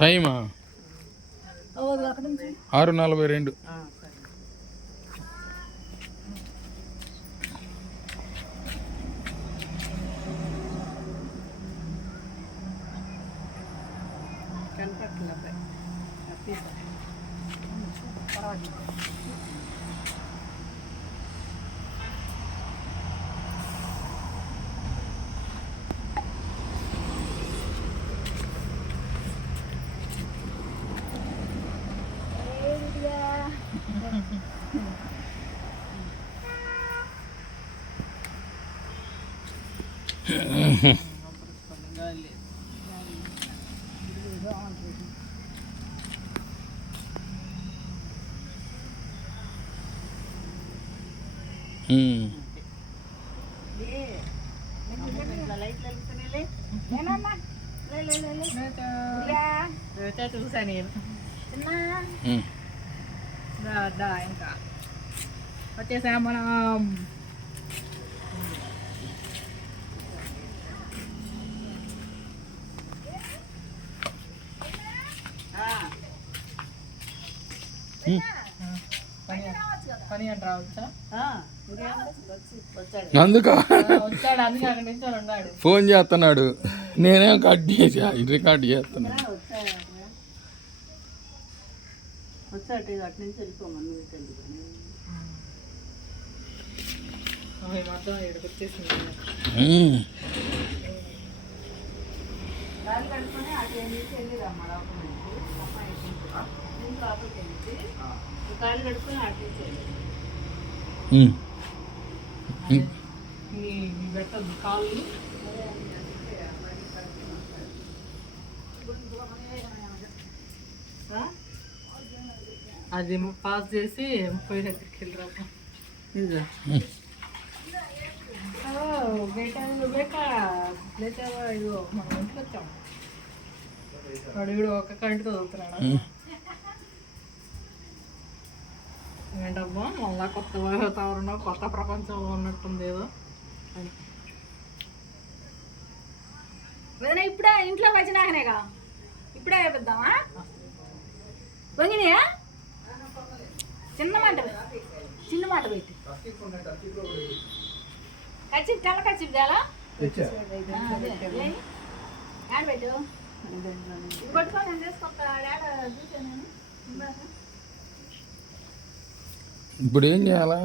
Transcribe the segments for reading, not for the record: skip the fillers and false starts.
టైమా 6:42. చూసా నేను ఇంకా వచ్చేసా మనం. పని అంటే రావచ్చా? అందుక వచ్చాడు, అందుకే అక్కడి నుంచి ఉన్నాడు. ఫోన్ చేస్తున్నాడు, నేనేం కట్ చేసా, రికార్డ్ చేస్తున్నా. మొత్తం ఇక్కడికి వచ్చేసింది. కాళ్ళు కడుక్కొని పెట్టద్దు కాళ్ళు. అది పాస్ చేసి పోయి దగ్గరికి వెళ్ళిరాక. ఇదిగో మనం ఇంటికి వచ్చాము. వాడు వీడు ఒక కంటితో చదువుతున్నాడు. ఏంటబ్బా మళ్ళా కొత్త వాతావరణం, కొత్త ప్రపంచంలో ఉన్నట్టుంది ఏదో అని. ఇప్పుడే ఇంట్లోకి వచ్చినాకనేగా ఇప్పుడే వేపిద్దామా? వంగినాయా? చిన్న మాట పెట్టి కచ్చి తెల్ల కచ్చి తేలా పెట్టు పట్టుకొని నేను తీసుకొస్తా. చూసాను నేను. ఇప్పుడు ఏం చేయాలా?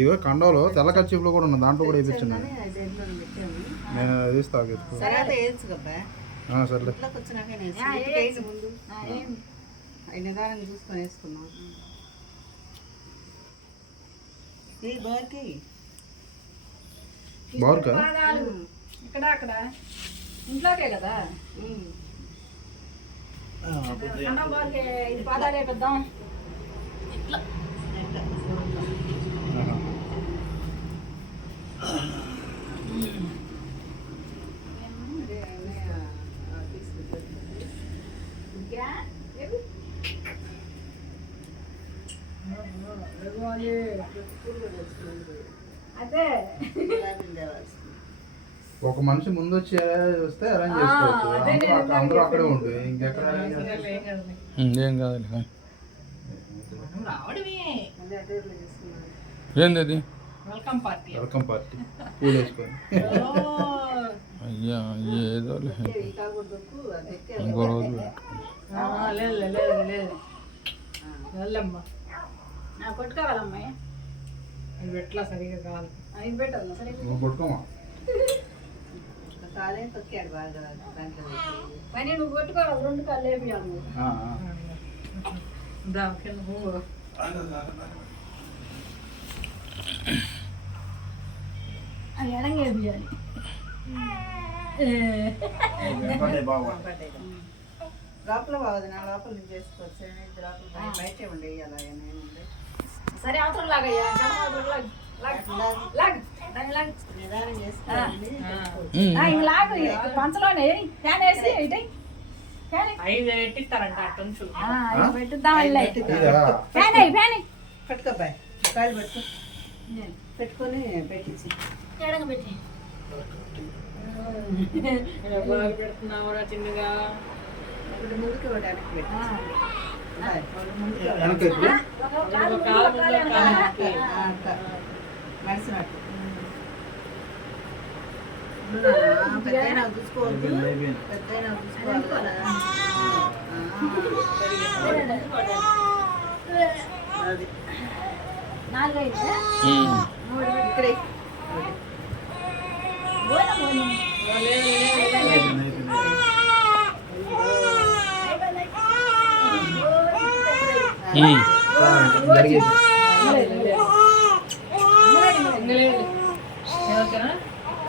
ఇగో కండోలో తెల్ల కచ్చిపులు కూడా ఉన్నాయి, దాంట్లో కూడా వేయించండి. నేను తీస్తా. సర్లే. చూసుకొని వేసుకున్నాం. బాగుంకా ఇక్కడ అక్కడ ఇంట్లోకే కదా. ఇది పాదాలు వేపిద్దాం. ఇట్లా అదే ఒక మనిషి ముందు వచ్చి వస్తే అరేంజ్ చేసుకోవచ్చు. అందరూ అక్కడే ఉంటుంది, ఇంకెక్కడ ఏం కాదు. ఏంది అది? వెల్కమ్ పార్టీ పూలు వేసుకొని. అయ్యా ఏదో ఇంకో రోజు వెళ్ళమ్మా. కొట్టుకోవాలమ్మాయి. అది పెట్టలా సరిగా కావాలి. ఇది పెట్టాలి సరిగ్గా. కొట్టుకోమా తొక్కాడు బాగా. పని నువ్వు కొట్టుకోవాలి, 2 కాళ్ళు వేపియాలి. అది ఎడంగా వేపియాలి. లోపల బాగుంది, నా లోపల నుంచి చేసుకోవచ్చు. బయటే ఉండే అలాగే. సరే అవసరం లాగయ్యా. పంచలోనే ఫ్యాన్ వేసి ఇటు ఐదు పెట్టిస్తారంట అట్టు పెట్టుద్దామలే ఇదా? ఫ్యాన్ అయ్యి ఫ్యాన్ అయ్యి పట్టుకో బాయ్ కాయలు పట్టుకో పెట్టుకొని పెట్టించి ఎడగ పెట్టి పెడుతున్నావురా చిన్నగా ఇప్పుడు ముందుకు వెనక్కి పెట్టి బాయ్ ముందుకు వెనక్కి ఎత్తు. మడిసినట్టు పెద్దయినా చూసుకోవద్దు అయిపోయింది. పెద్దయినా చూసుకోవాలి కదా అది నాలుగైదు ఇక్కడే అయిపోయింది, అయిపోయింది. జరిగేది.